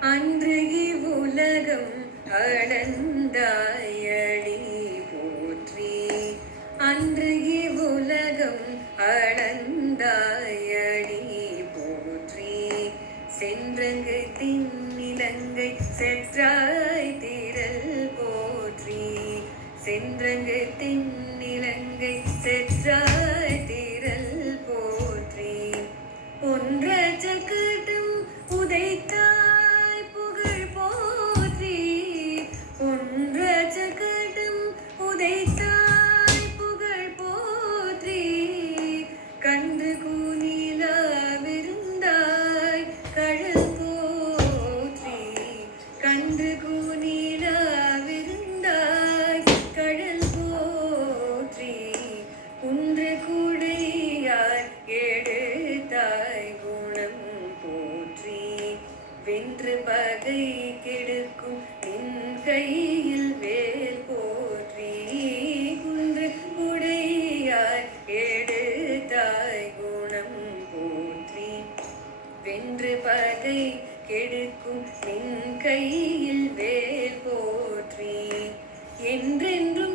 அன்று இவ்வுலகம் அளந்தாயடி போற்றி. அன்று இவ்வுலகம் அளந்தாயடி போற்றி. சென்றங்கு திண்ணிலங்கை செற்றாய் திரள் போற்றி. சென்றங்கு திண்ணிலங்கை செற்றாய் திரள் போற்றி. ஒன்ற சக்கட்டும் உதைத்தாய் புகழ் போற்றி. ஒன்ற சக்கட்டும் உதைத்தாய் புகழ் போற்றி. கன்று கூனிலா விருந்தாய் கழல் போற்றி. கன்று கூனிலா விருந்தாய் கழல் போற்றி. குன்று கூடையாய் எடுத்தாய் குணம் போற்றி. வென்று பகை கெடுக்கும் நின் கையில் வேல் போற்றி. குன்று கூடையாய் எடுத்தாய் குணம் போற்றி. வென்று பகை கெடுக்கும் நின் கையில் வேல் போற்றி. என்றென்று